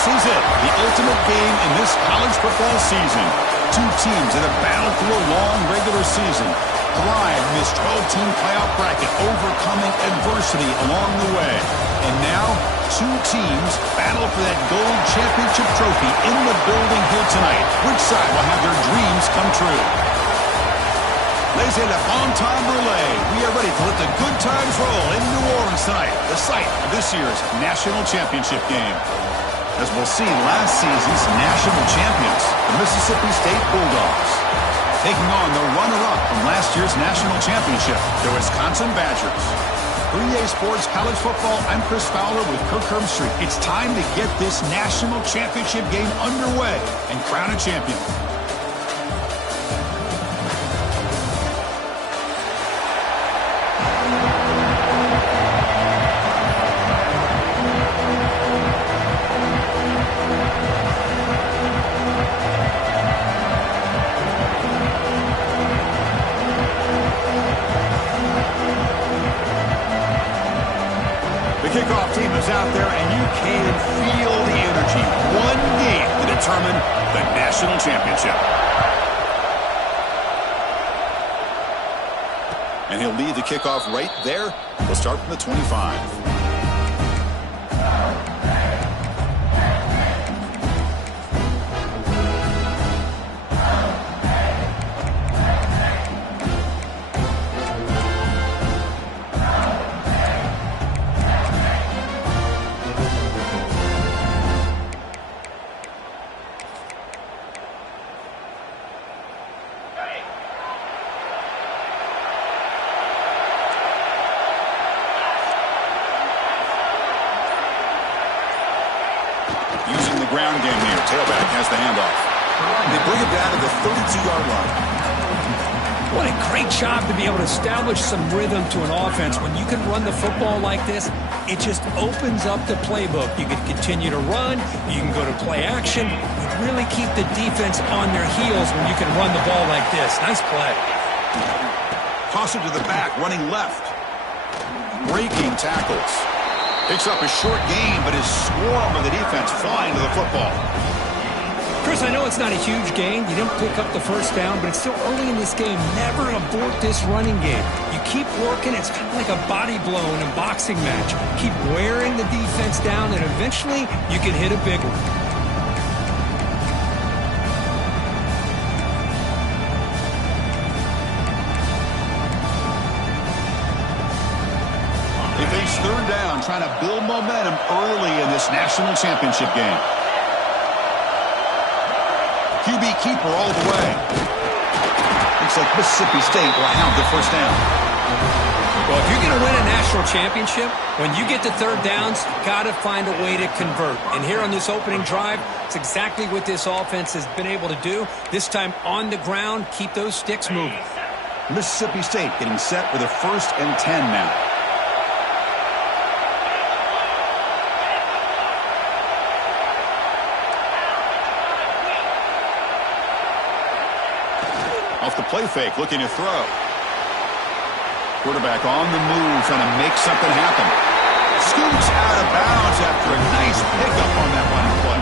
This is it, the ultimate game in this college football season. Two teams that have battled through a long regular season, thrived in this 12-team playoff bracket, overcoming adversity along the way. And now, two teams battle for that gold championship trophy in the building here tonight. Which side will have their dreams come true? Laissez le bon temps brûler. We are ready to let the good times roll in New Orleans tonight, the site of this year's national championship game. As we'll see, last season's national champions, the Mississippi State Bulldogs, taking on the runner-up from last year's national championship, the Wisconsin Badgers. For EA Sports College Football, I'm Chris Fowler with Kirk Herbstreit. It's time to get this national championship game underway and crown a champion. Kickoff team is out there, and you can feel the energy. One game to determine the national championship. And he'll lead the kickoff right there. We'll start from the 25. Using the ground game here. Tailback has the handoff. They bring it down to the 32-yard line. What a great job to be able to establish some rhythm to an offense. When you can run the football like this, it just opens up the playbook. You can continue to run. You can go to play action. You really keep the defense on their heels when you can run the ball like this. Nice play. Toss it to the back, running left. Breaking tackles. Picks up a short gain, but his swarm of the defense flying to the football. Chris, I know it's not a huge gain. You didn't pick up the first down, but it's still early in this game. Never abort this running game. You keep working. It's kind of like a body blow in a boxing match. Keep wearing the defense down, and eventually you can hit a big one. They face third down, trying to build momentum early in this national championship game. QB keeper all the way. Looks like Mississippi State will have the first down. Well, if you're going to win a national championship, when you get to third downs, you've got to find a way to convert. And here on this opening drive, it's exactly what this offense has been able to do. This time on the ground, keep those sticks moving. Mississippi State getting set with a 1st and 10 now. Off the play fake, looking to throw. Quarterback on the move, trying to make something happen. Scoots out of bounds after a nice pickup on that running play.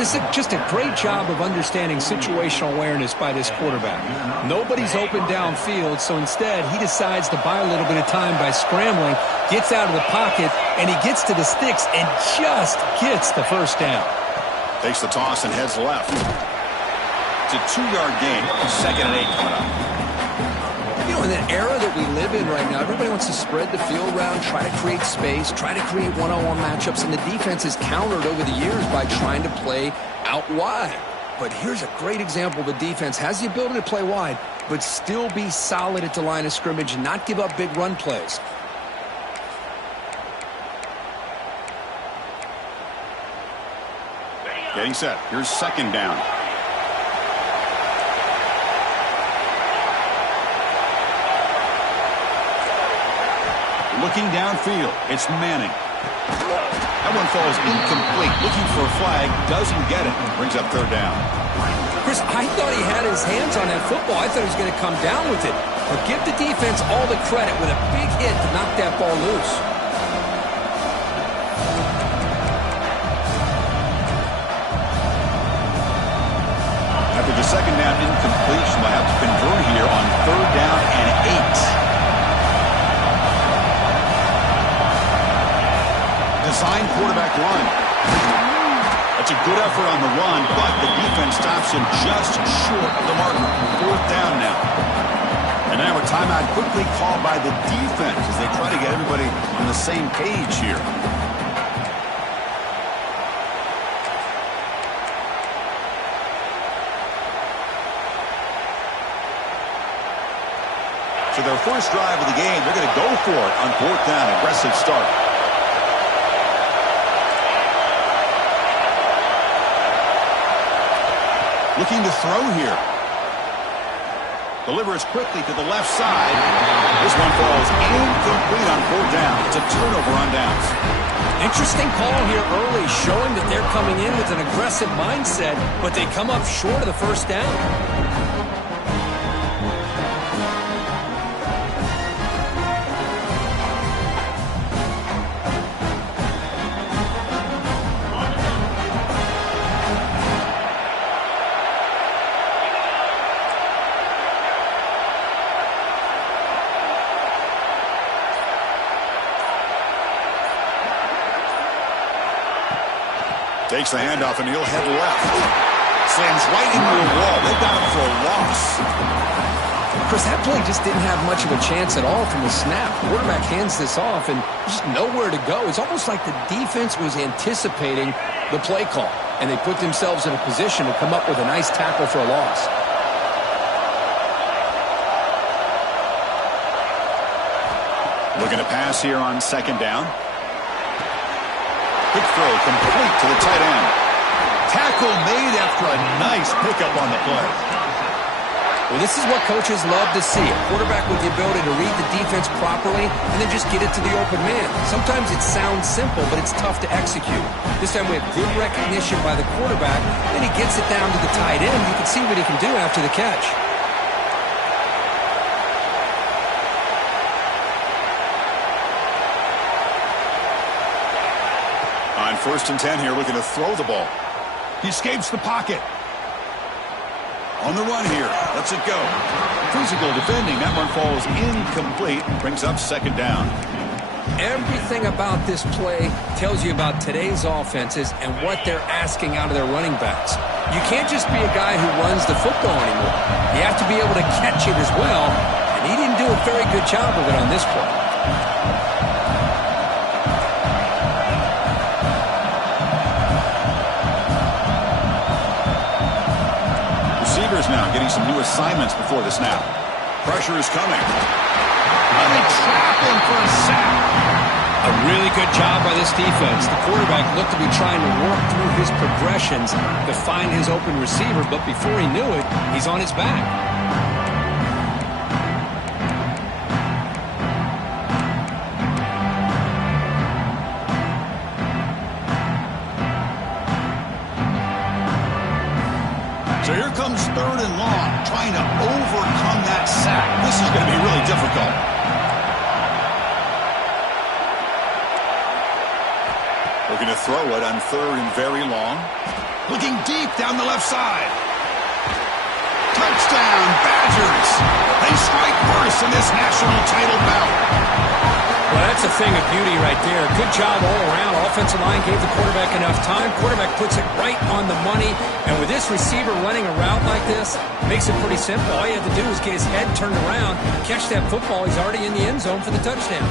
This is just a great job of understanding situational awareness by this quarterback. Nobody's open downfield, so instead he decides to buy a little bit of time by scrambling, gets out of the pocket, and he gets to the sticks and just gets the first down. Takes the toss and heads left. It's a 2-yard gain. 2nd and 8 coming up. You know, in the era that we live in right now, everybody wants to spread the field around, try to create space, try to create one-on-one matchups, and the defense has countered over the years by trying to play out wide. But here's a great example. The defense has the ability to play wide, but still be solid at the line of scrimmage and not give up big run plays. Getting set. Here's 2nd down. Looking downfield, it's Manning. That one falls incomplete. Looking for a flag, doesn't get it. Brings up 3rd down. Chris, I thought he had his hands on that football. I thought he was going to come down with it. But give the defense all the credit with a big hit to knock that ball loose. second down incompletion. They'll have to convert here on 3rd down and 8. Design quarterback run. That's a good effort on the run, but the defense stops him just short of the marker. 4th down now. And now a timeout quickly called by the defense as they try to get everybody on the same page here. So their first drive of the game, they're going to go for it on 4th down. Aggressive start. Looking to throw here. Delivers quickly to the left side. This one falls incomplete on 4th down. It's a turnover on downs. Interesting call here early, showing that they're coming in with an aggressive mindset, but they come up short of the first down. Takes the handoff and he'll head left. Slams right into a wall. They got him for a loss. Chris, that play just didn't have much of a chance at all from the snap. Quarterback hands this off and just nowhere to go. It's almost like the defense was anticipating the play call, and they put themselves in a position to come up with a nice tackle for a loss. Looking to pass here on 2nd down. Quick throw complete to the tight end. Tackle made after a nice pickup on the play. Well, this is what coaches love to see. A quarterback with the ability to read the defense properly and then just get it to the open man. Sometimes it sounds simple, but it's tough to execute. This time we have good recognition by the quarterback, then he gets it down to the tight end. You can see what he can do after the catch. On 1st and 10 here, looking to throw the ball. He escapes the pocket. On the run here. Lets it go. Physical defending. That one falls incomplete. Brings up 2nd down. Everything about this play tells you about today's offenses and what they're asking out of their running backs. You can't just be a guy who runs the football anymore. You have to be able to catch it as well, and he didn't do a very good job of it on this play. Now getting some new assignments before the snap. Pressure is coming. And they trap him for a sack. A really good job by this defense. The quarterback looked to be trying to work through his progressions to find his open receiver, but before he knew it, he's on his back. So here comes 3rd and long, trying to overcome that sack. This is going to be really difficult. Looking to throw it on 3rd and very long. Looking deep down the left side. Touchdown, Badgers. They strike first in this national title bout. Well, that's a thing of beauty right there. Good job all around. Offensive line gave the quarterback enough time. Quarterback puts it right on the money. And with this receiver running a route like this, makes it pretty simple. All you have to do is get his head turned around, catch that football. He's already in the end zone for the touchdown.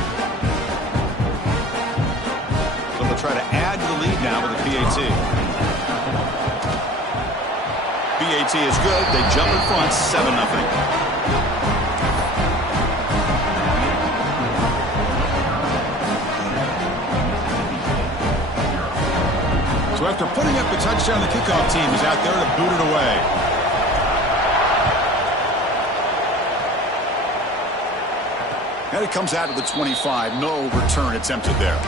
So they'll try to add to the lead now with the PAT. PAT is good. They jump in front, 7-0. So after putting up the touchdown, the kickoff team is out there to boot it away. And it comes out of the 25. No return attempted there.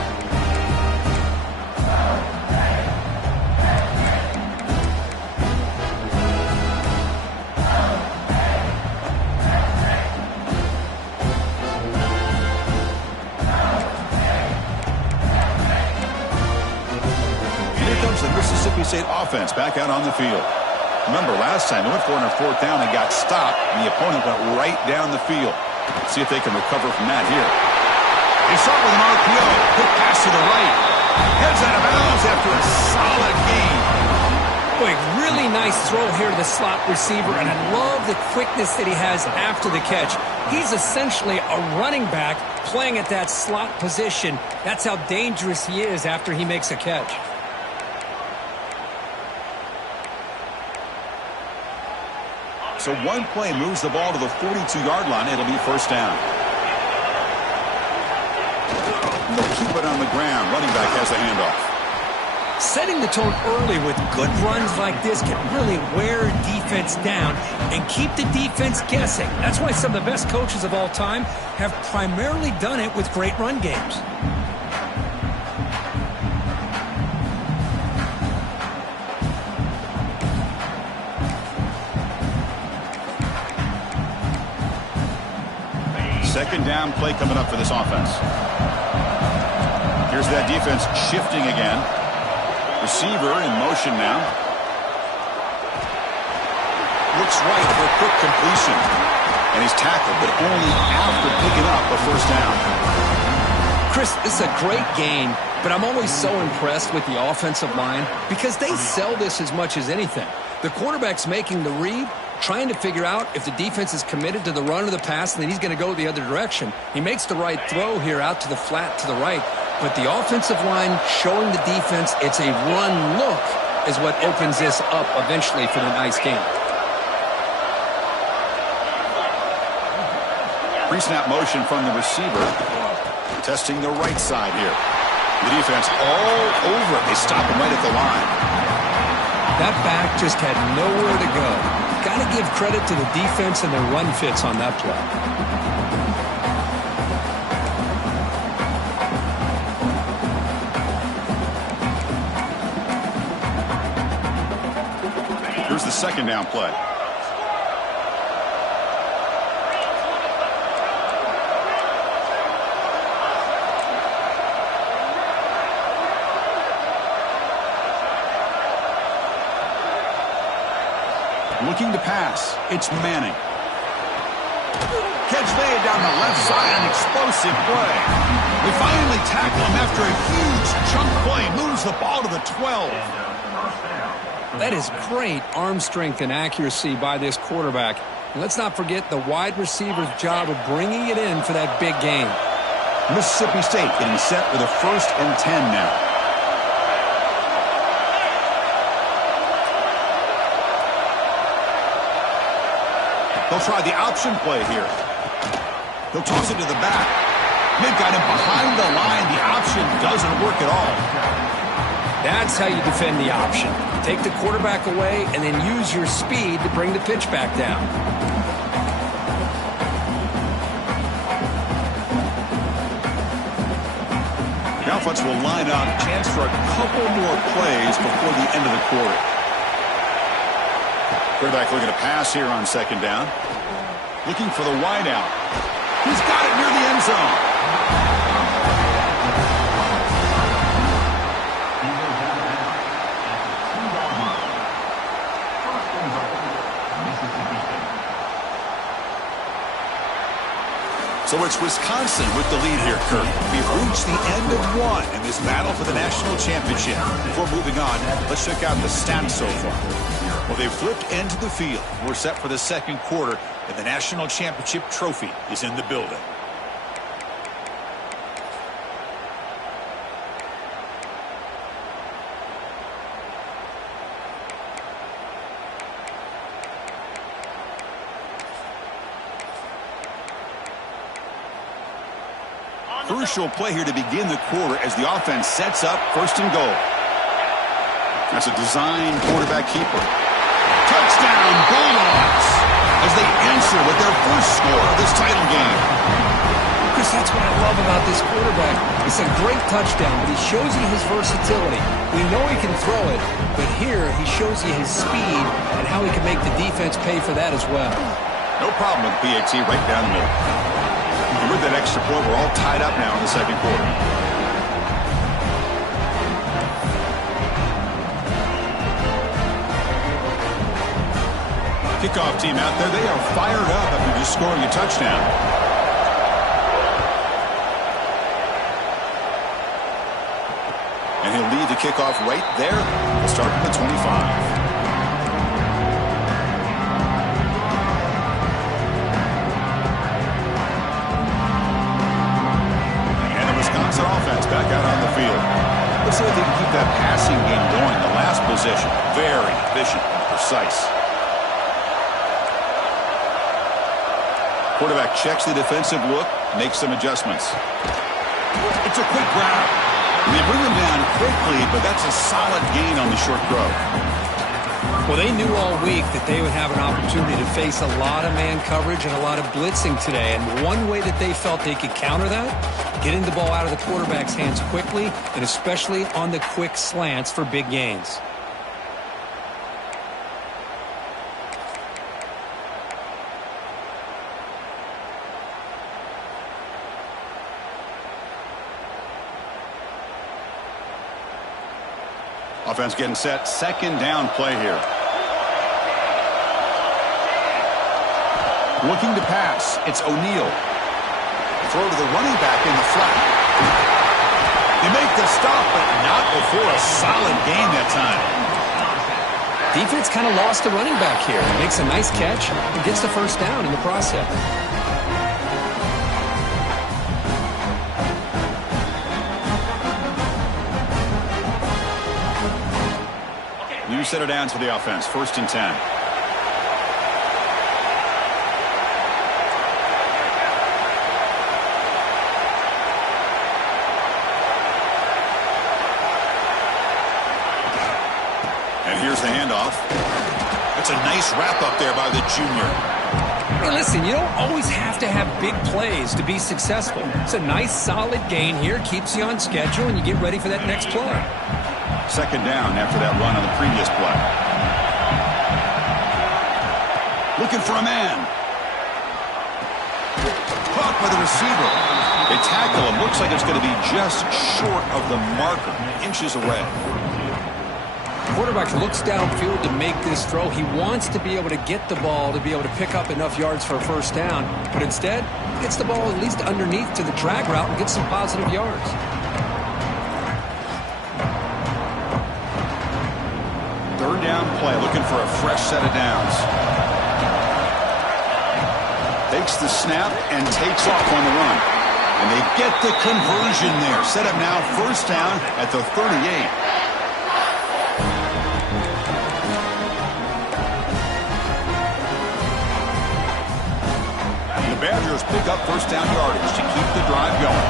The Mississippi State offense back out on the field. Remember, last time they went for it on 4th down and got stopped, and the opponent went right down the field. See if they can recover from that here. They start with an RPO. Quick pass to the right. Heads out of bounds after a solid gain. Boy, really nice throw here to the slot receiver, and I love the quickness that he has after the catch. He's essentially a running back playing at that slot position. That's how dangerous he is after he makes a catch. So one play moves the ball to the 42-yard line. It'll be 1st down. And they'll keep it on the ground. Running back has the handoff. Setting the tone early with good runs like this can really wear defense down and keep the defense guessing. That's why some of the best coaches of all time have primarily done it with great run games. Second down play coming up for this offense. Here's that defense shifting again. Receiver in motion now. Looks right for a quick completion. And he's tackled, but only after picking up a 1st down. Chris, this is a great game, but I'm always so impressed with the offensive line because they sell this as much as anything. The quarterback's making the read, trying to figure out if the defense is committed to the run or the pass, and then he's going to go the other direction. He makes the right throw here out to the flat to the right, but the offensive line showing the defense it's a run look is what opens this up eventually for the nice game. Pre-snap motion from the receiver. Testing the right side here. The defense all over it. They stop him right at the line. That back just had nowhere to go. Got to give credit to the defense and their run fits on that play. Here's the 2nd down play. Looking to pass. It's Manning. Catch made down the left side. An explosive play. They finally tackle him after a huge chunk play. Moves the ball to the 12. That is great arm strength and accuracy by this quarterback. And let's not forget the wide receiver's job of bringing it in for that big game. Mississippi State getting set for the 1st and 10 now. They'll try the option play here. They'll toss it to the back. They've got him behind the line. The option doesn't work at all. That's how you defend the option. Take the quarterback away and then use your speed to bring the pitch back down. The offense will line up. Chance for a couple more plays before the end of the quarter. Quarterback looking to pass here on 2nd down. Looking for the wide out. He's got it near the end zone. So it's Wisconsin with the lead here, Kirk. We've reached the end of one in this battle for the national championship. Before moving on, let's check out the stats so far. Well, they've flipped into the field. We're set for the 2nd quarter, and the national championship trophy is in the building. Crucial play here to begin the quarter as the offense sets up 1st and goal. That's a design quarterback keeper. Touchdown, Bulldogs, as they answer with their first score of this title game. Chris, that's what I love about this quarterback. It's a great touchdown, but he shows you his versatility. We know he can throw it, but here he shows you his speed and how he can make the defense pay for that as well. No problem with PAT right down the middle. And with that extra point, we're all tied up now in the 2nd quarter. Kickoff team out there, they are fired up after just scoring a touchdown. And he'll lead the kickoff right there. We'll start at the 25. Offense back out on the field. Let's see if they can keep that passing game going. The last possession, very efficient and precise. Quarterback checks the defensive look, makes some adjustments. It's a quick grab. They bring him down quickly, but that's a solid gain on the short throw. Well, they knew all week that they would have an opportunity to face a lot of man coverage and a lot of blitzing today. And one way that they felt they could counter that, getting the ball out of the quarterback's hands quickly, and especially on the quick slants for big gains. Offense getting set. Second down play here. Looking to pass. It's O'Neal. Throw to the running back in the flat. They make the stop, but not before a solid gain that time. Defense kind of lost the running back here. Makes a nice catch and gets the first down in the process. New set of downs for the offense. 1st and 10. And here's the handoff. That's a nice wrap up there by the junior. Hey, listen, you don't always have to have big plays to be successful. It's a nice, solid gain here. Keeps you on schedule, and you get ready for that next play. Second down after that run on the previous play. Looking for a man. Caught by the receiver. They tackle him. Looks like it's going to be just short of the marker. Inches away. Quarterback looks downfield to make this throw. He wants to be able to get the ball to be able to pick up enough yards for a first down. But instead, gets the ball at least underneath to the drag route and gets some positive yards. Third down play, looking for a fresh set of downs. Takes the snap and takes off on the run. And they get the conversion there. Set up now, first down at the 38. The Badgers pick up first down yardage to keep the drive going.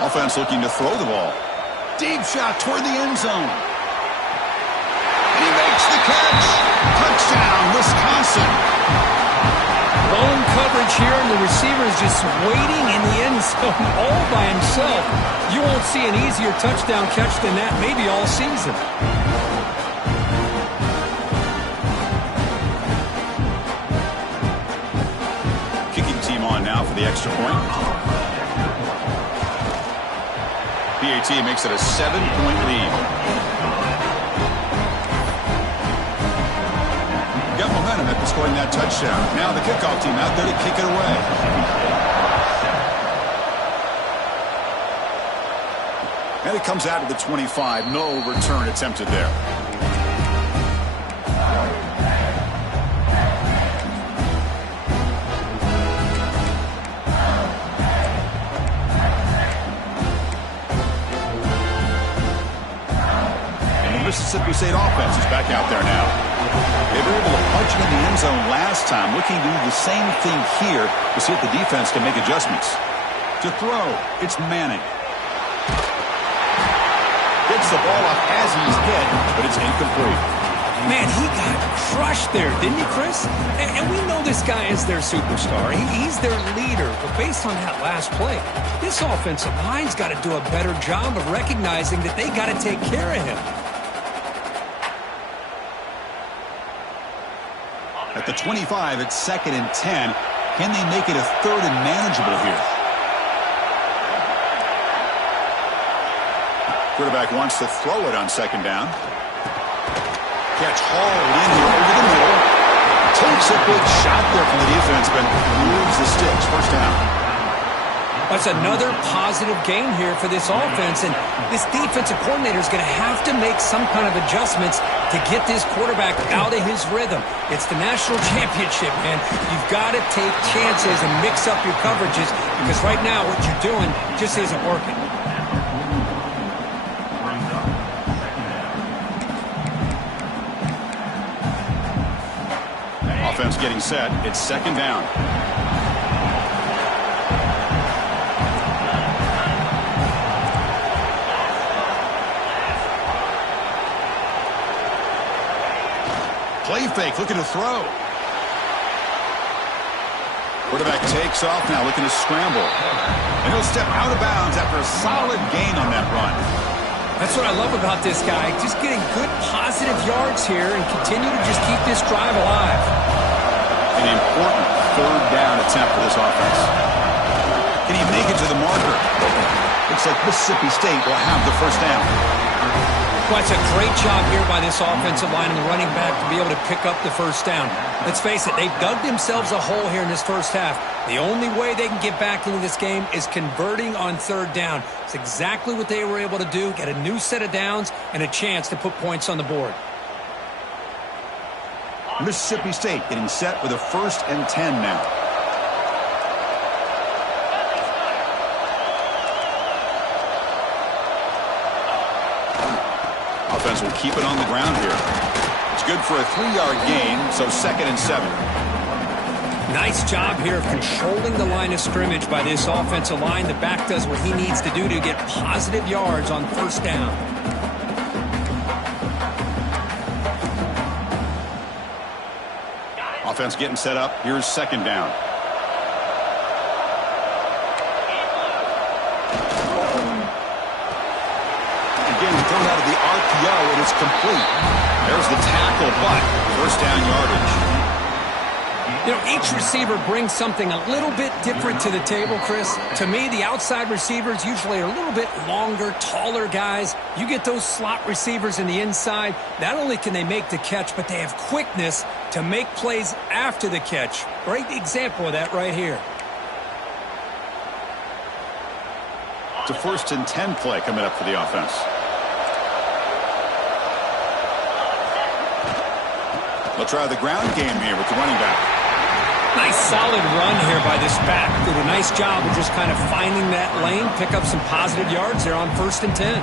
Offense looking to throw the ball. Deep shot toward the end zone. And he makes the catch. Touchdown, Wisconsin. Lone coverage here, and the receiver is just waiting in the end zone all by himself. You won't see an easier touchdown catch than that maybe all season. Kicking team on now for the extra point. PAT makes it a 7-point lead. Got momentum after scoring that touchdown. Now the kickoff team out there to kick it away. And it comes out of the 25. No return attempted there. Mississippi State offense is back out there now. They were able to punch it in the end zone last time. Looking to do the same thing here to see if the defense can make adjustments. To throw, it's Manning. Gets the ball off Hazy's head, but it's incomplete. Man, he got crushed there, didn't he, Chris? And we know this guy is their superstar. He's their leader. But based on that last play, this offensive line's got to do a better job of recognizing that they got to take care of him. At the 25, it's 2nd and 10. Can they make it a third and manageable here? Quarterback wants to throw it on second down. Catch hauled in here over the middle. Takes a big shot there from the defense, but moves the sticks. First down. That's another positive game here for this offense, and this defensive coordinator is going to have to make some kind of adjustments to get this quarterback out of his rhythm. It's the national championship, man. You've got to take chances and mix up your coverages, because right now what you're doing just isn't working. Offense getting set. It's second down. Play fake, looking to throw. Quarterback takes off now, looking to scramble. And he'll step out of bounds after a solid gain on that run. That's what I love about this guy. Just getting good positive yards here and continue to just keep this drive alive. An important third down attempt for this offense. Can he make it to the marker? Looks like Mississippi State will have the first down. Well, it's a great job here by this offensive line and the running back to be able to pick up the first down. Let's face it, they've dug themselves a hole here in this first half. The only way they can get back into this game is converting on third down. It's exactly what they were able to do, get a new set of downs and a chance to put points on the board. Mississippi State getting set with a 1st and 10 now. Offense will keep it on the ground here. It's good for a 3-yard gain, so 2nd and 7. Nice job here of controlling the line of scrimmage by this offensive line. The back does what he needs to do to get positive yards on first down. Offense getting set up. Here's second down. Again, thrown out of the RPO, and it's complete. There's the tackle, but first down yardage. You know, each receiver brings something a little bit different to the table, Chris. To me, the outside receivers usually are a little bit longer, taller guys. You get those slot receivers in the inside, not only can they make the catch, but they have quickness to make plays after the catch. Great example of that right here. It's a 1st and 10 play coming up for the offense. They'll try the ground game here with the running back. Nice solid run here by this back. Did a nice job of just kind of finding that lane, pick up some positive yards there on 1st and 10.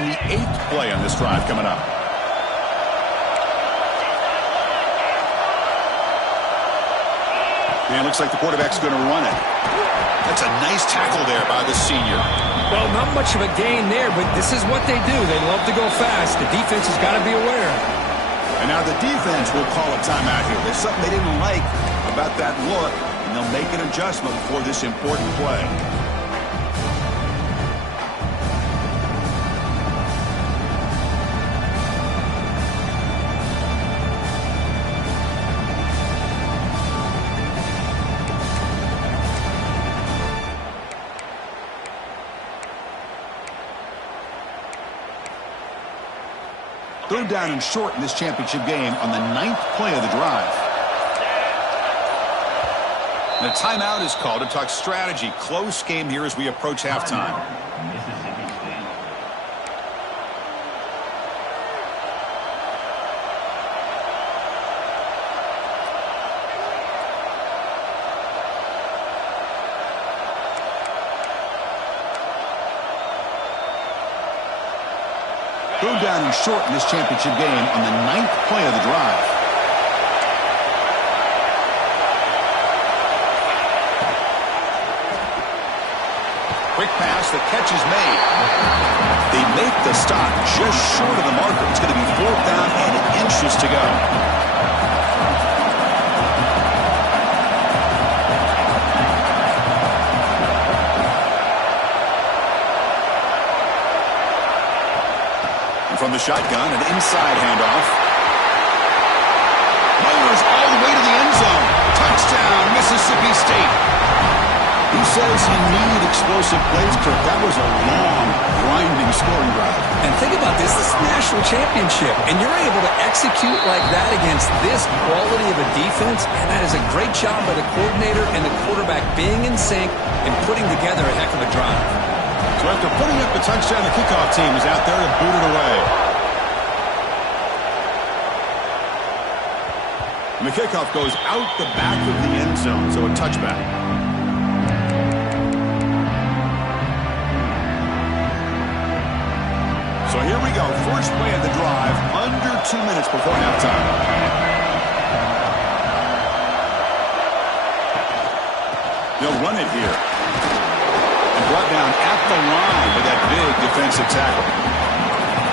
And the 8th play on this drive coming up. And it looks like the quarterback's going to run it. That's a nice tackle there by the senior. Well, not much of a gain there, but this is what they do. They love to go fast. The defense has got to be aware. And now the defense will call a timeout here. There's something they didn't like about that look, and they'll make an adjustment for this important play. Third down and short in this championship game on the 9th play of the drive. And a timeout is called to talk strategy. Close game here as we approach halftime. Third down and short in this championship game on the 9th play of the drive. Quick pass, the catch is made. They make the stop just short of the marker. It's going to be 4th down and inches to go. And from the shotgun, an inside handoff. Myers all the way to the end zone. Touchdown, Mississippi State. He says he needed explosive plays, Kirk. That was a long, grinding scoring drive. And think about this. This is a national championship, and you're able to execute like that against this quality of a defense, and that is a great job by the coordinator and the quarterback being in sync and putting together a heck of a drive. So after putting up the touchdown, the kickoff team is out there to boot it away. And the kickoff goes out the back of the end zone, so a touchback. So here we go, first play of the drive, under 2 minutes before halftime. They'll run it here. And brought down at the line with that big defensive tackle.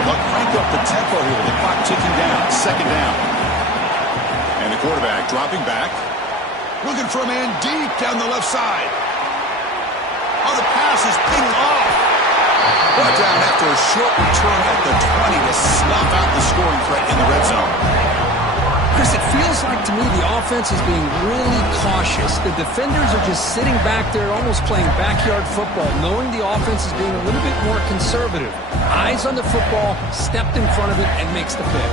They'll crank up the tempo here with the clock ticking down, 2nd down. And the quarterback dropping back. Looking for a man deep down the left side. Oh, the pass is pinged off. Brought down after a short return at the 20 to snuff out the scoring threat in the red zone. Chris, it feels like to me the offense is being really cautious. The defenders are just sitting back there almost playing backyard football, knowing the offense is being a little bit more conservative. Eyes on the football, stepped in front of it, and makes the pick.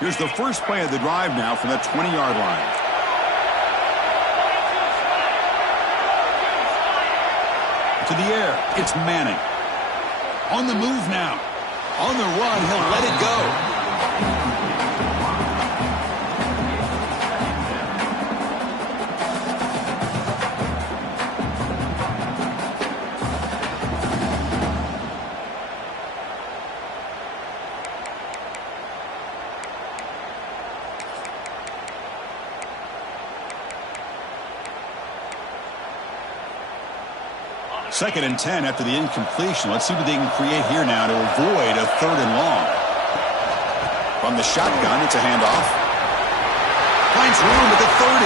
Here's the first play of the drive now from the 20-yard line. To the air, it's Manning. On the move now. On the run, he'll let it go. Second and 10 after the incompletion. Let's see what they can create here now to avoid a 3rd and long. From the shotgun, it's a handoff. Finds room at the 30.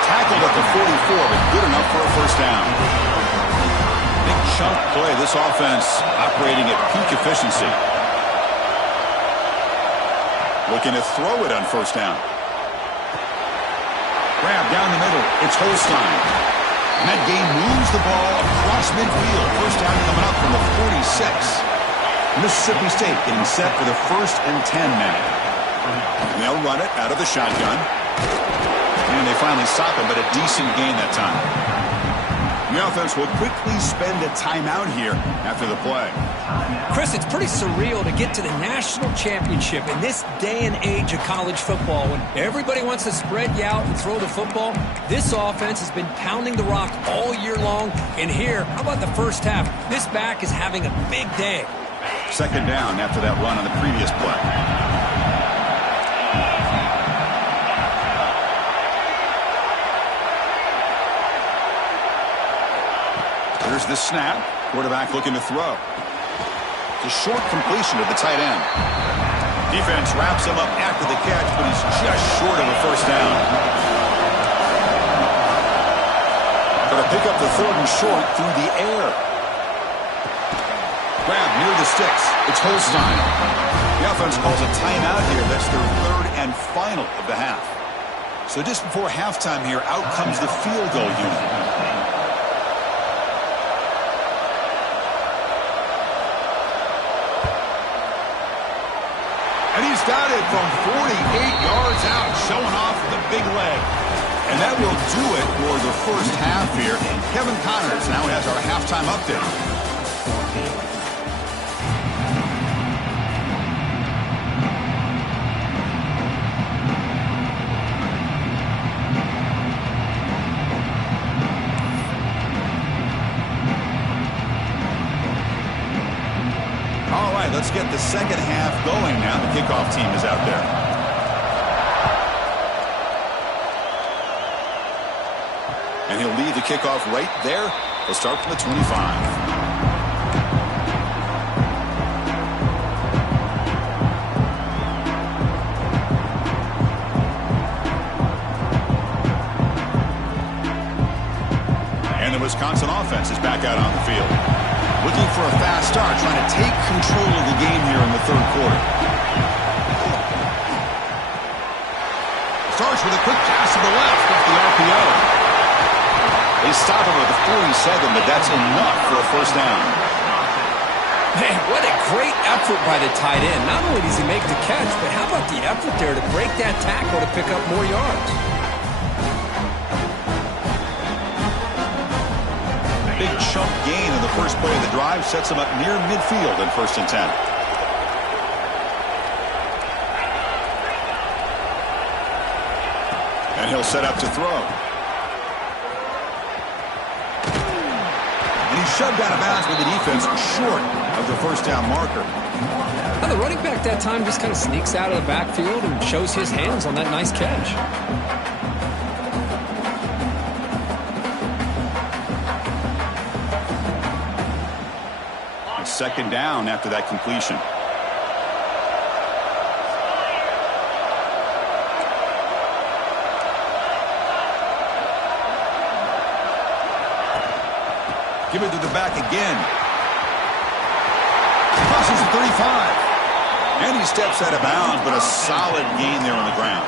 Tackled at the 44, but good enough for a first down. Big chunk play. This offense operating at peak efficiency. Looking to throw it on first down. Grab down the middle. It's Holstein. And that game moves the ball across midfield. First down coming up from the 46. Mississippi State getting set for the 1st and 10 now. And they'll run it out of the shotgun. And they finally stop him, but a decent gain that time. The offense will quickly spend a timeout here after the play. Chris, it's pretty surreal to get to the national championship in this day and age of college football when everybody wants to spread you out and throw the football. This offense has been pounding the rock all year long. And here, how about the first half? This back is having a big day. 2nd down after that run on the previous play. Here's the snap. Quarterback looking to throw. It's a short completion to the tight end. Defense wraps him up after the catch, but he's just short of a first down. Going to pick up the 3rd and short through the air. Grab near the sticks. It's Holstein. The offense calls a timeout here. That's their 3rd and final of the half. So just before halftime here, out comes the field goal unit. And he's got it from 48 yards out, showing off the big leg. And that will do it for the first half here. Kevin Connors now has our halftime update. the second half going now. The kickoff team is out there. And he'll lead the kickoff right there. He'll start from the 25. Wisconsin offense is back out on the field. Looking for a fast start, trying to take control of the game here in the third quarter. Starts with a quick pass to the left off the RPO. They stop him at the 47, but that's enough for a first down. Man, what a great effort by the tight end. Not only does he make the catch, but how about the effort there to break that tackle to pick up more yards? Big chunk gain in the first play of the drive sets him up near midfield in 1st and 10. And he'll set up to throw. And he's shoved out of bounds with the defense short of the first down marker. Now the running back that time just kind of sneaks out of the backfield and shows his hands on that nice catch. Second down after that completion. Give it to the back again. Crosses the 35. And he steps out of bounds, but a solid gain there on the ground.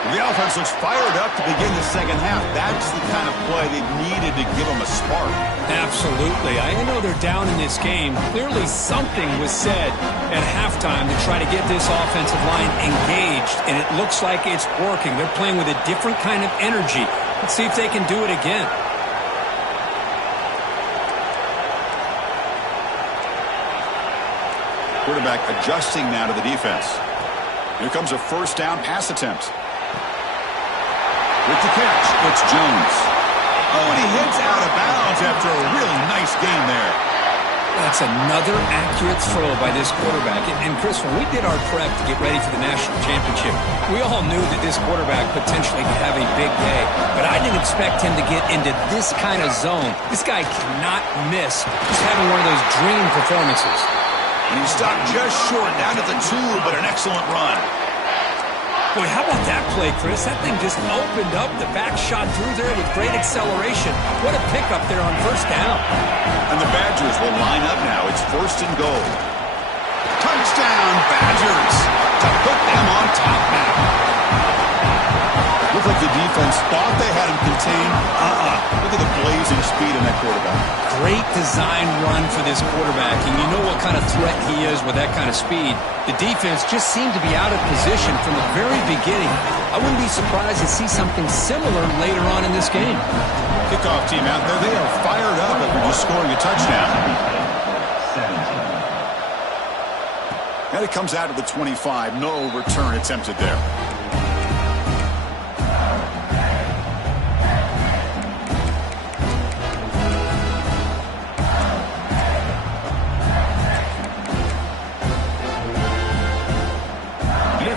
The offense looks fired up to begin the second half. That's the kind of play they needed to give them a spark. Absolutely. I know they're down in this game. Clearly something was said at halftime to try to get this offensive line engaged, and it looks like it's working. They're playing with a different kind of energy. Let's see if they can do it again. Quarterback adjusting now to the defense. Here comes a first down pass attempt. With the catch, it's Jones. Oh, and he hits out of bounds after a really nice game there. That's another accurate throw by this quarterback. And Chris, when we did our prep to get ready for the national championship, we all knew that this quarterback potentially could have a big day. But I didn't expect him to get into this kind of zone. This guy cannot miss. Just having one of those dream performances. And he stopped just short, down at the 2, but an excellent run. Boy, how about that play, Chris? That thing just opened up. The back shot through there with great acceleration. What a pickup there on first down. And the Badgers will line up now. It's 1st and goal. Touchdown, Badgers, to put them on top now. Looked like the defense thought they had him contained. Look at the blazing speed in that quarterback. Great design run for this quarterback, and you know what kind of threat he is with that kind of speed. The defense just seemed to be out of position from the very beginning. I wouldn't be surprised to see something similar later on in this game. Kickoff team out there, they are fired up after just scoring a touchdown. And it comes out of the 25. No return attempted there.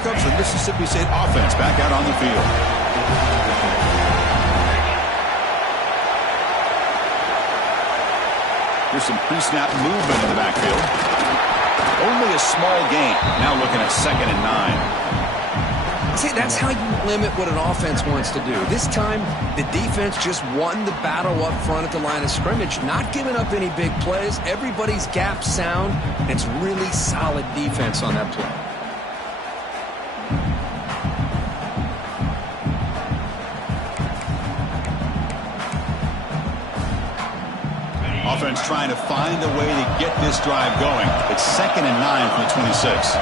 The Mississippi State offense back out on the field. Here's some pre-snap movement in the backfield. Only a small gain. Now looking at 2nd and 9. See, that's how you limit what an offense wants to do. This time, the defense just won the battle up front at the line of scrimmage, not giving up any big plays. Everybody's gap sound, and it's really solid defense on that play. Offense trying to find a way to get this drive going. It's 2nd and 9 from the 26.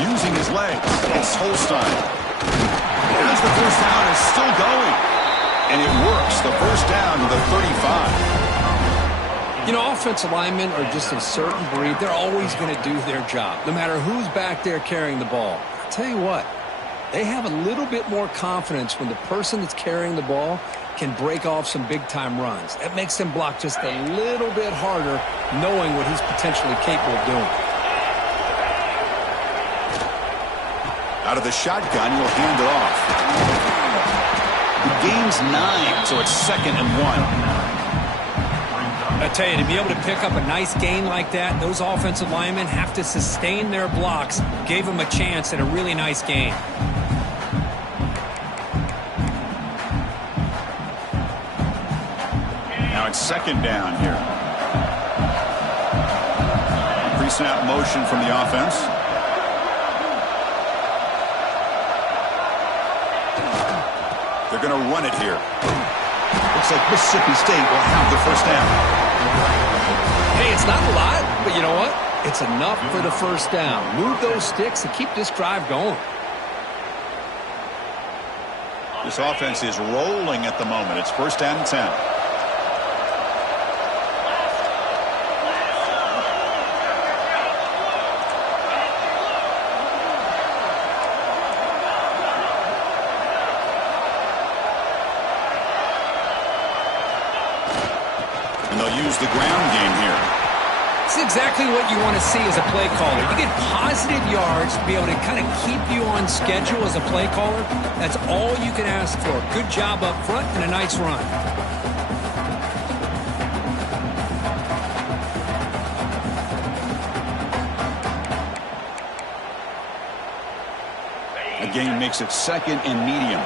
Using his legs, it's Holstein. As the first down is still going. And it works. The first down to the 35. You know, offensive linemen are just a certain breed. They're always going to do their job, no matter who's back there carrying the ball. tell you what, they have a little bit more confidence when the person that's carrying the ball can break off some big-time runs. That makes them block just a little bit harder, knowing what he's potentially capable of doing. Out of the shotgun, he'll hand it off. The game's 9, so it's 2nd and 1. I tell you, to be able to pick up a nice gain like that, those offensive linemen have to sustain their blocks. Gave them a chance at a really nice game. Now it's 2nd down here. Pre-snap motion from the offense. They're going to run it here. Looks like Mississippi State will have the first down. Hey, it's not a lot, but you know what? It's enough for the first down. Move those sticks and keep this drive going. This offense is rolling at the moment. It's 1st down and 10. And they'll use the ground game here. It's exactly what you want to see as a play caller. You get positive yards to be able to kind of keep you on schedule as a play caller. That's all you can ask for. Good job up front and a nice run. A gain makes it 2nd and medium.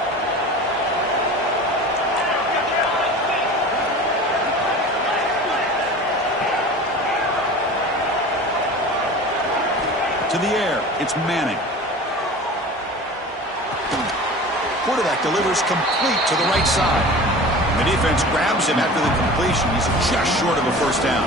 To the air, it's Manning. Quarterback delivers complete to the right side. The defense grabs him after the completion. He's just short of a first down.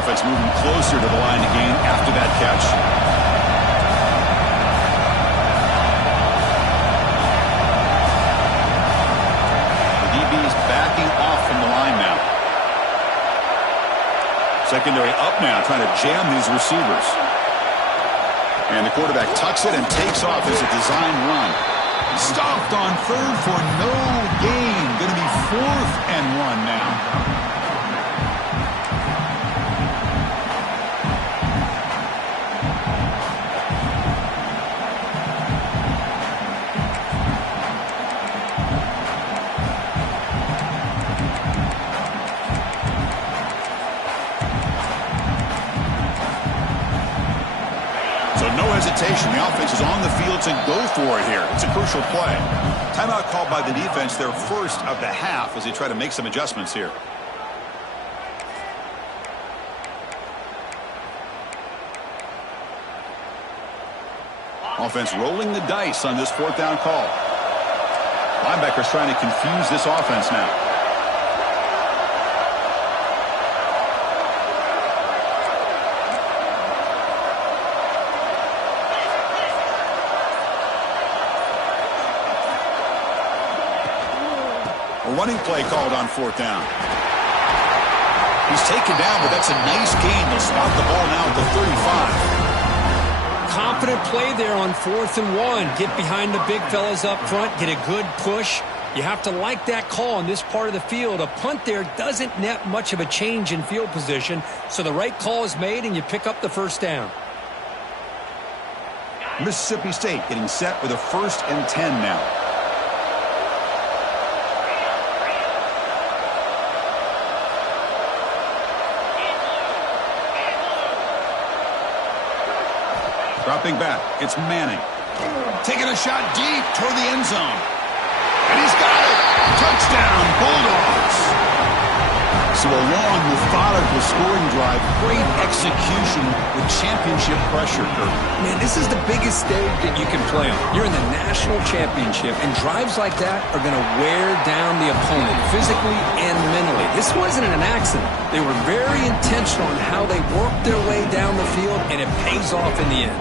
Offense moving closer to the line to gain after that catch. Backing off from the line now. Secondary up now, trying to jam these receivers. And the quarterback tucks it and takes off as a design run. Stopped on 3rd for no gain. Going to be 4th and 1 now. The offense is on the field to go for it here. It's a crucial play. Timeout called by the defense, their first of the half, as they try to make some adjustments here. Offense rolling the dice on this 4th down call. Linebackers trying to confuse this offense now. Running play called on 4th down. He's taken down, but that's a nice gain. They'll spot the ball now at the 35. Confident play there on 4th and 1. Get behind the big fellas up front. Get a good push. You have to like that call in this part of the field. A punt there doesn't net much of a change in field position, so the right call is made and you pick up the first down. Mississippi State getting set with a 1st and 10 now. Dropping back, it's Manning. Taking a shot deep toward the end zone. And he's got it! Touchdown, Bulldogs! So a long, methodical scoring drive. Great execution with championship pressure, Kirk. Man, this is the biggest stage that you can play on. You're in the national championship, and drives like that are going to wear down the opponent physically and mentally. This wasn't an accident. They were very intentional on how they worked their way down the field, and it pays off in the end.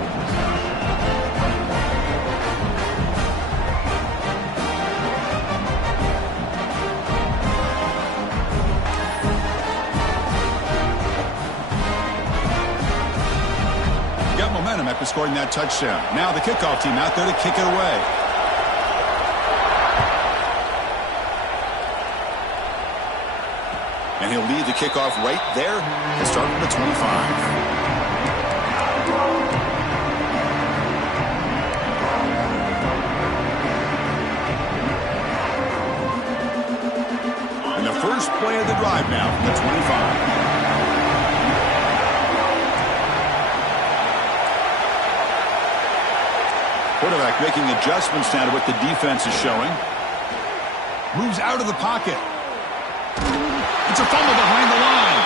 got momentum after scoring that touchdown. Now the kickoff team out there to kick it away. And he'll lead the kickoff right there and start from the 25. First play of the drive now from the 25. Quarterback making adjustments now to what the defense is showing. Moves out of the pocket. It's a fumble behind the line.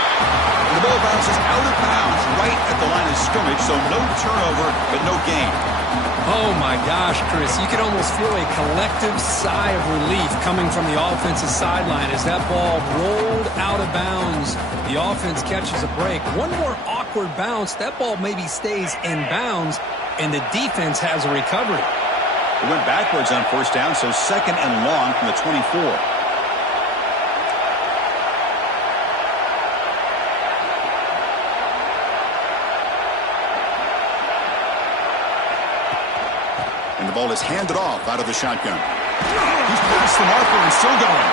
And the ball bounces out of bounds right at the line of scrimmage, so no turnover, but no gain. Oh, my gosh, Chris. You can almost feel a collective sigh of relief coming from the offensive sideline as that ball rolled out of bounds. The offense catches a break. One more awkward bounce. That ball maybe stays in bounds, and the defense has a recovery. It went backwards on first down, so second and long from the 24. And the ball is handed off out of the shotgun. He's past the marker and still going.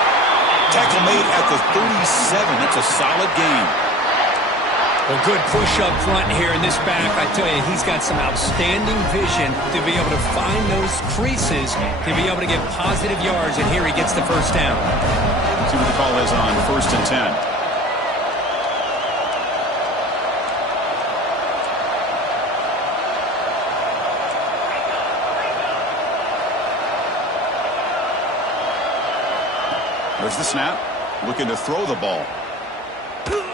Tackle made at the 37. That's a solid gain. Well, good push up front here in this back. I tell you, he's got some outstanding vision to be able to find those creases, to be able to get positive yards, and here he gets the first down. See what the call is on first and 10. There's the snap. Looking to throw the ball.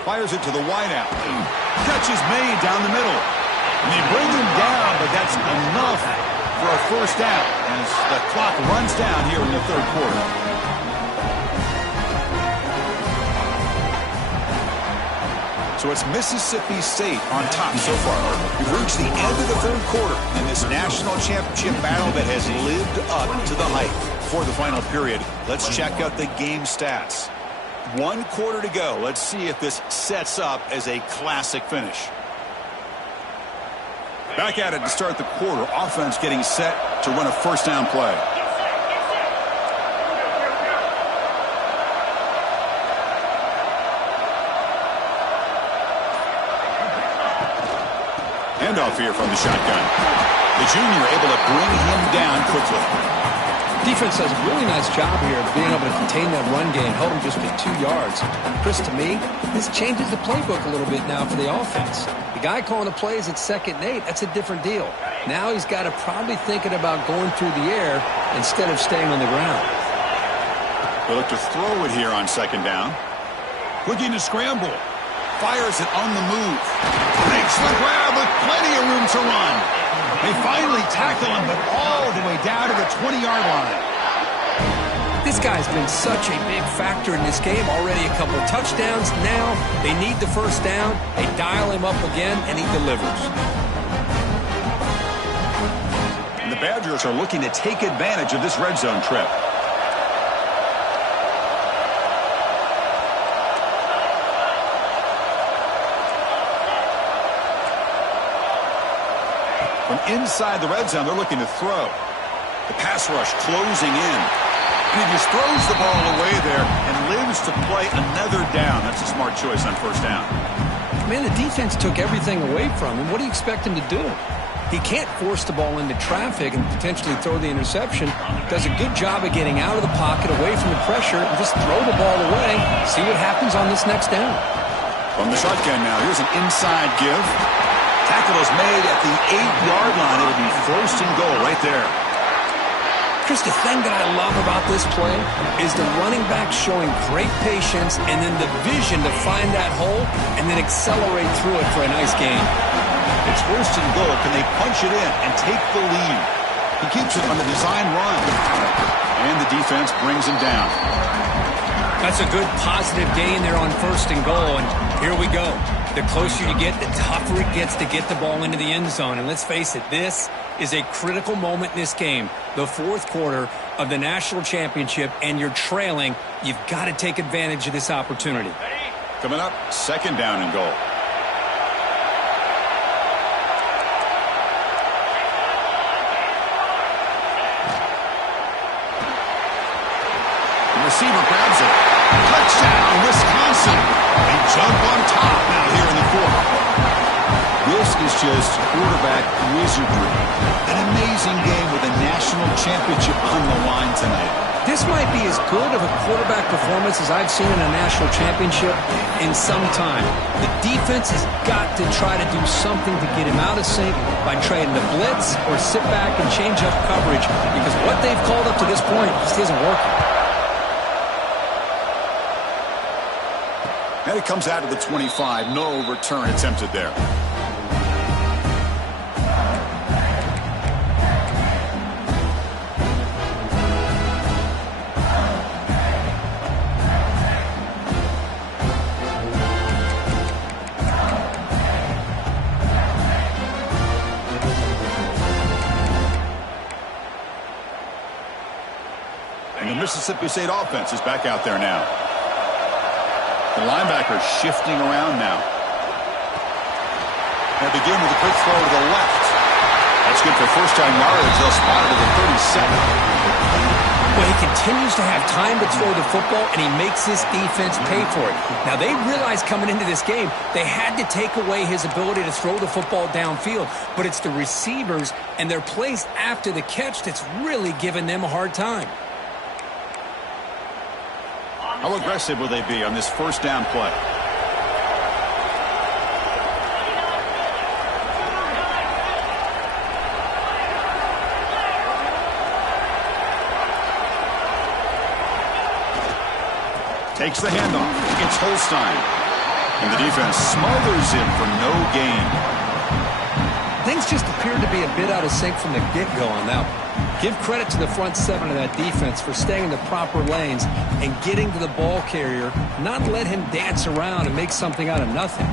Fires it to the wideout. Catch is made down the middle. And they bring him down, but that's enough for a first down as the clock runs down here in the third quarter. So it's Mississippi State on top so far. We've reached the end of the third quarter in this national championship battle that has lived up to the hype. For the final period, let's check out the game stats. 1 quarter to go. Let's see if this sets up as a classic finish. Back at it to start the quarter. Offense getting set to run a first down play. Handoff here from the shotgun. The junior able to bring him down quickly. Defense does a really nice job here of being able to contain that run game, hold him just for 2 yards. Chris, to me, this changes the playbook a little bit now for the offense. The guy calling the plays at 2nd and 8, that's a different deal. Now he's got to probably thinking about going through the air instead of staying on the ground. They look to throw it here on 2nd down. Looking to scramble. Fires it on the move. Makes the grab with plenty of room to run. They finally tackle him, but all the way down to the 20-yard line. This guy's been such a big factor in this game. Already a couple of touchdowns. Now they need the first down. They dial him up again, and he delivers. And the Badgers are looking to take advantage of this red zone trip. From inside the red zone, they're looking to throw. The pass rush closing in. And he just throws the ball away there and lives to play another down. That's a smart choice on first down. Man, the defense took everything away from him. What do you expect him to do? He can't force the ball into traffic and potentially throw the interception. Does a good job of getting out of the pocket, away from the pressure, and just throw the ball away. See what happens on this next down. From the shotgun now, here's an inside give. Tackle is made at the 8-yard line. It'll be first and goal right there. Chris, the thing that I love about this play is the running back showing great patience and then the vision to find that hole and then accelerate through it for a nice gain. It's first and goal. Can they punch it in and take the lead? He keeps it on the design run. And the defense brings him down. That's a good positive gain there on first and goal. And here we go. The closer you get, the tougher it gets to get the ball into the end zone. And let's face it, this is a critical moment in this game. The fourth quarter of the national championship, and you're trailing. You've got to take advantage of this opportunity. Coming up, second down and goal. receiver grabs it. Touchdown, Wisconsin. They jump on top now here in the fourth. This is just quarterback wizardry. An amazing game with a national championship on the line tonight. This might be as good of a quarterback performance as I've seen in a national championship in some time. The defense has got to try to do something to get him out of sync by trying to blitz or sit back and change up coverage, because what they've called up to this point just isn't working. And it comes out of the 25. No return attempted there. Mississippi State offense is back out there now. The linebacker shifting around now. They begin with a quick throw to the left. That's good for first down yardage. They'll spot it at the 37. Well, he continues to have time to throw the football, and he makes this defense pay for it. Now, they realized coming into this game they had to take away his ability to throw the football downfield, but it's the receivers and their plays after the catch that's really giving them a hard time. How aggressive will they be on this first down play? Takes the handoff. It's Holstein. And the defense smothers him for no gain. Things just appeared to be a bit out of sync from the get-go on that one. Give credit to the front seven of that defense for staying in the proper lanes and getting to the ball carrier, not let him dance around and make something out of nothing.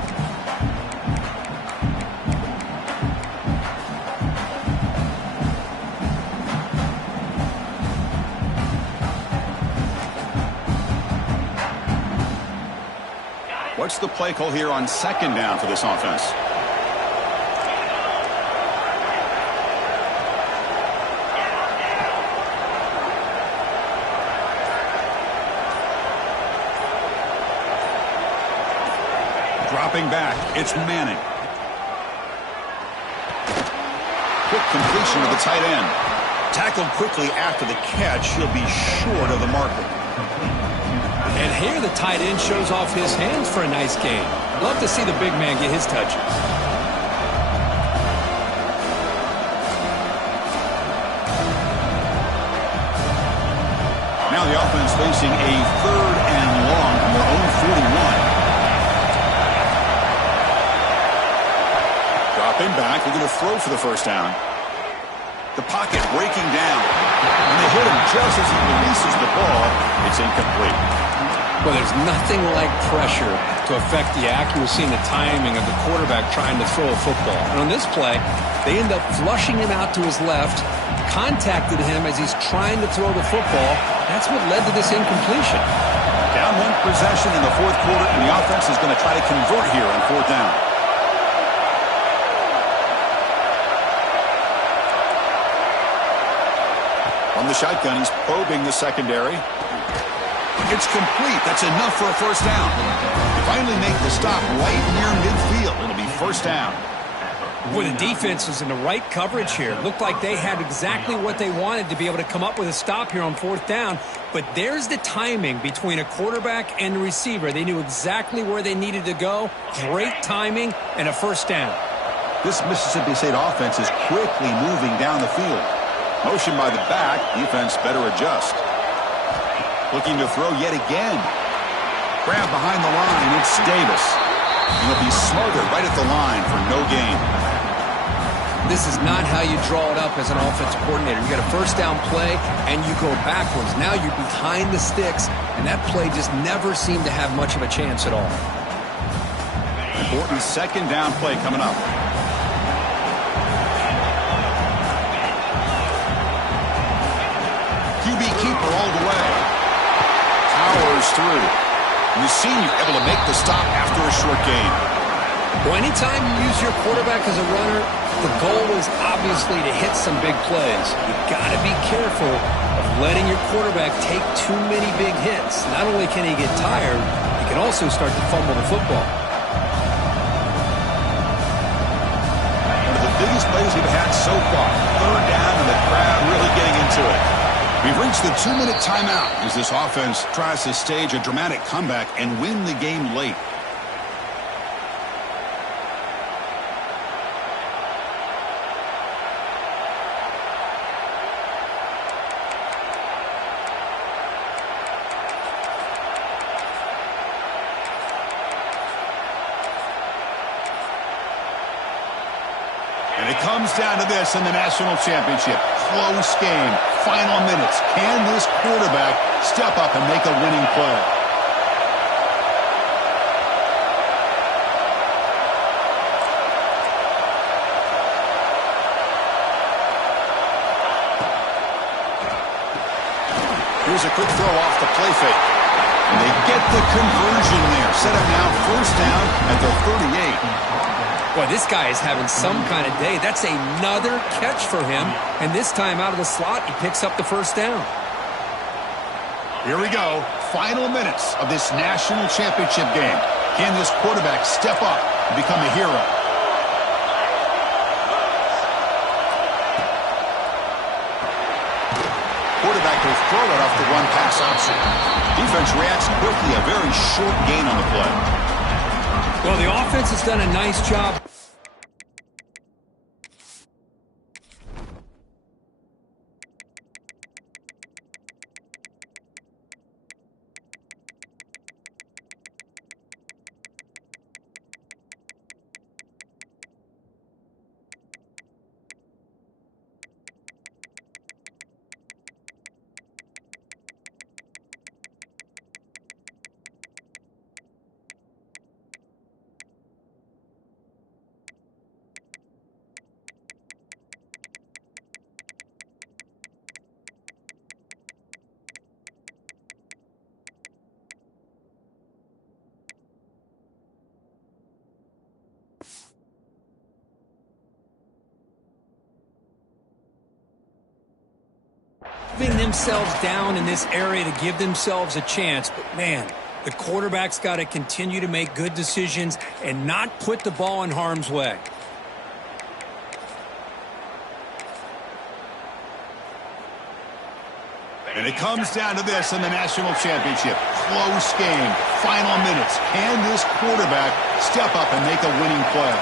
What's the play call here on second down for this offense? Dropping back, it's Manning. Quick completion to the tight end. Tackled quickly after the catch. He'll be short of the marker. And here the tight end shows off his hands for a nice game. Love to see the big man get his touches. Now the offense facing a third and long from their own 41. Dropping back, they're going to throw for the first down. The pocket breaking down. And they hit him just as he releases the ball. It's incomplete. Well, there's nothing like pressure to affect the accuracy and the timing of the quarterback trying to throw a football. And on this play, they end up flushing him out to his left, contacted him as he's trying to throw the football. That's what led to this incompletion. Down one possession in the fourth quarter, and the offense is going to try to convert here on fourth down. From the shotgun, he's probing the secondary. It's complete. That's enough for a first down. They finally make the stop right near midfield. It'll be first down. Well, the defense was in the right coverage here. Looked like they had exactly what they wanted to be able to come up with a stop here on fourth down. But there's the timing between a quarterback and the receiver. They knew exactly where they needed to go. Great timing and a first down. This Mississippi State offense is quickly moving down the field. Motion by the back. Defense better adjust. Looking to throw yet again. Grab behind the line. It's Davis. And he'll be smothered right at the line for no gain. This is not how you draw it up as an offensive coordinator. You get a first down play, and you go backwards. Now you're behind the sticks, and that play just never seemed to have much of a chance at all. Important second down play coming up. QB keeper all the way. Powers through. You've seen you're able to make the stop after a short gain. Well, anytime you use your quarterback as a runner, the goal is obviously to hit some big plays. You've got to be careful of letting your quarterback take too many big hits. Not only can he get tired, he can also start to fumble the football. One of the biggest plays we've had so far. Third down and the crowd really getting into it. We've reached the 2-minute timeout as this offense tries to stage a dramatic comeback and win the game late. And it comes down to this in the national championship. Close game. Final minutes. Can this quarterback step up and make a winning play? Here's a quick throw off the play fake. And they get the conversion there. Set up now first down at the 38. Boy, this guy is having some kind of day. That's another catch for him. And this time out of the slot, he picks up the first down. Here we go. Final minutes of this national championship game. Can this quarterback step up and become a hero? Quarterback will throw it off the run-pass option. Defense reacts quickly. A very short gain on the play. Well, the offense has done a nice job. Themselves down in this area to give themselves a chance. But, man, the quarterback's got to continue to make good decisions and not put the ball in harm's way. And it comes down to this in the national championship. Close game. Final minutes. Can this quarterback step up and make a winning play?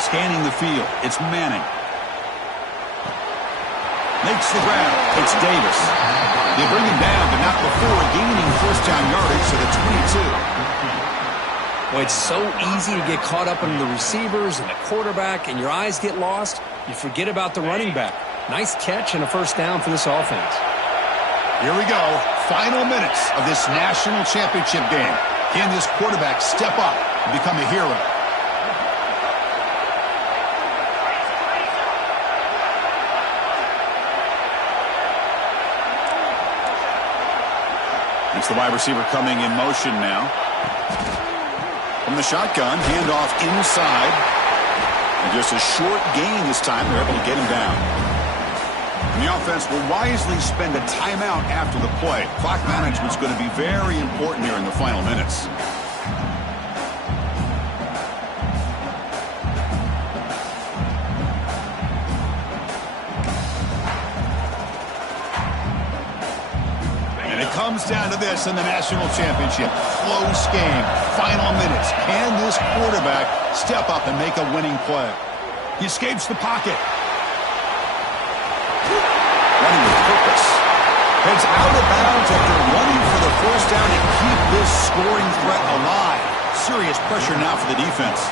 Scanning the field. It's Manning. Makes the grab. It's Davis. They bring him down, but not before gaining first down yardage to the 22. Well, it's so easy to get caught up in the receivers and the quarterback, and your eyes get lost. You forget about the running back. Nice catch and a first down for this offense. Here we go. Final minutes of this national championship game. Can this quarterback step up and become a hero? It's the wide receiver coming in motion now. From the shotgun, handoff inside. And just a short gain this time. They're able to get him down. And the offense will wisely spend a timeout after the play. Clock management's going to be very important here in the final minutes. Comes down to this in the national championship. Close game. Final minutes. Can this quarterback step up and make a winning play? He escapes the pocket. Running with purpose. Heads out of bounds after running for the first down and keep this scoring threat alive. Serious pressure now for the defense.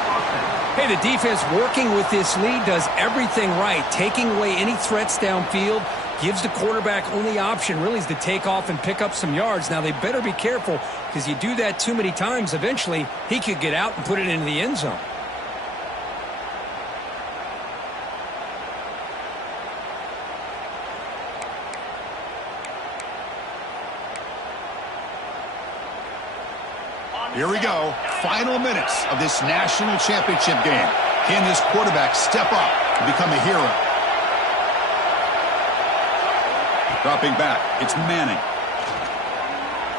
Hey, the defense working with this lead does everything right. Taking away any threats downfield. Gives the quarterback only option really is to take off and pick up some yards. Now, they better be careful because you do that too many times, eventually he could get out and put it into the end zone. Here we go. Final minutes of this national championship game. Can this quarterback step up and become a hero? Dropping back, it's Manning.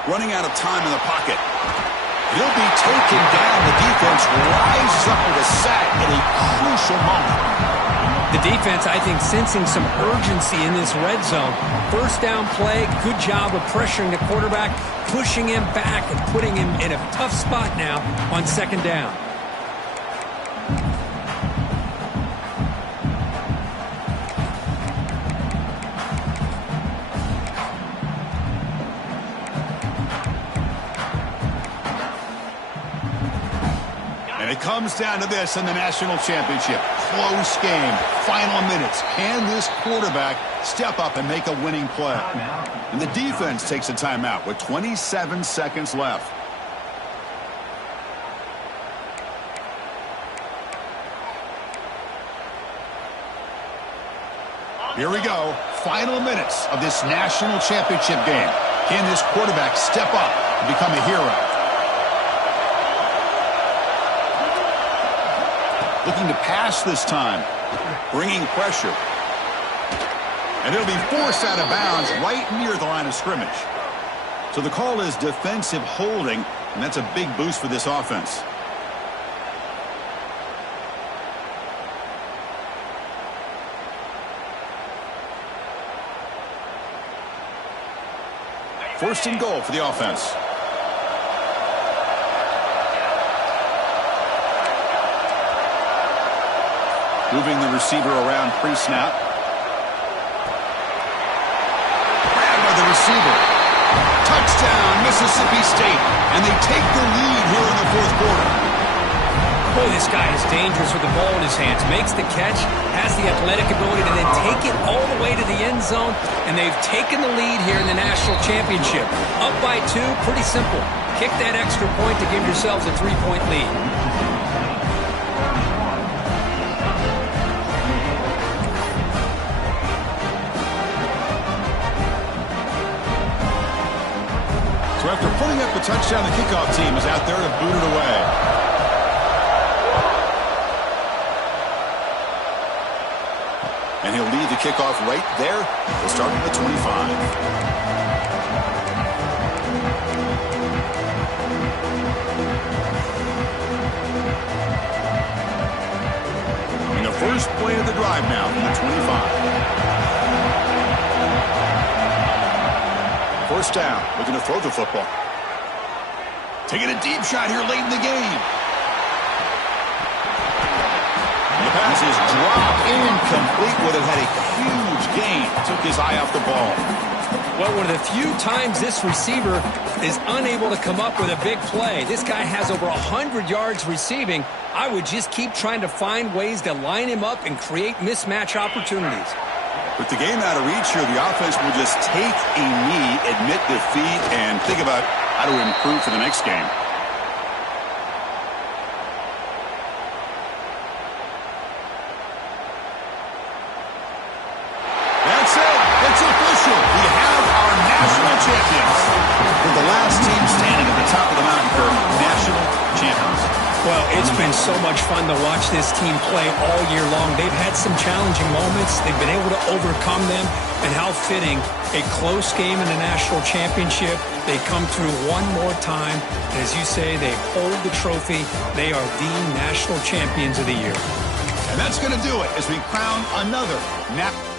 Running out of time in the pocket. He'll be taken down. The defense rises up with a sack at a crucial moment. The defense, I think, sensing some urgency in this red zone. First down play, good job of pressuring the quarterback, pushing him back and putting him in a tough spot now on second down. And it comes down to this in the national championship. Close game. Final minutes. Can this quarterback step up and make a winning play? And the defense takes a timeout with 27 seconds left. Here we go. Final minutes of this national championship game. Can this quarterback step up and become a hero? Looking to pass this time. Bringing pressure. And it'll be forced out of bounds right near the line of scrimmage. So the call is defensive holding, and that's a big boost for this offense. First and goal for the offense. Moving the receiver around pre-snap. Grabbed by the receiver. Touchdown, Mississippi State. And they take the lead here in the fourth quarter. Boy, this guy is dangerous with the ball in his hands. Makes the catch, has the athletic ability to then take it all the way to the end zone. And they've taken the lead here in the national championship. Up by 2, pretty simple. Kick that extra point to give yourselves a 3-point lead. So after putting up the touchdown, the kickoff team is out there to boot it away. And he'll lead the kickoff right there. He'll start at the 25. And the first play of the drive now from the 25. First down, looking to throw the football. Taking a deep shot here late in the game. The pass is dropped incomplete with it. Had a huge gain. Took his eye off the ball. Well, one of the few times this receiver is unable to come up with a big play. This guy has over 100 yards receiving. I would just keep trying to find ways to line him up and create mismatch opportunities. With the game out of reach here, the offense will just take a knee, admit defeat, and think about how to improve for the next game. That's it. It's official. We have our national champions. We're the last team standing at the top of the mountain for national champions. Well, it's been so much fun to watch this team play all year long. They've had some challenging moments. They've been able to overcome them. And how fitting, a close game in the national championship. They come through one more time. And as you say, they hold the trophy. They are the national champions of the year. And that's going to do it as we crown another national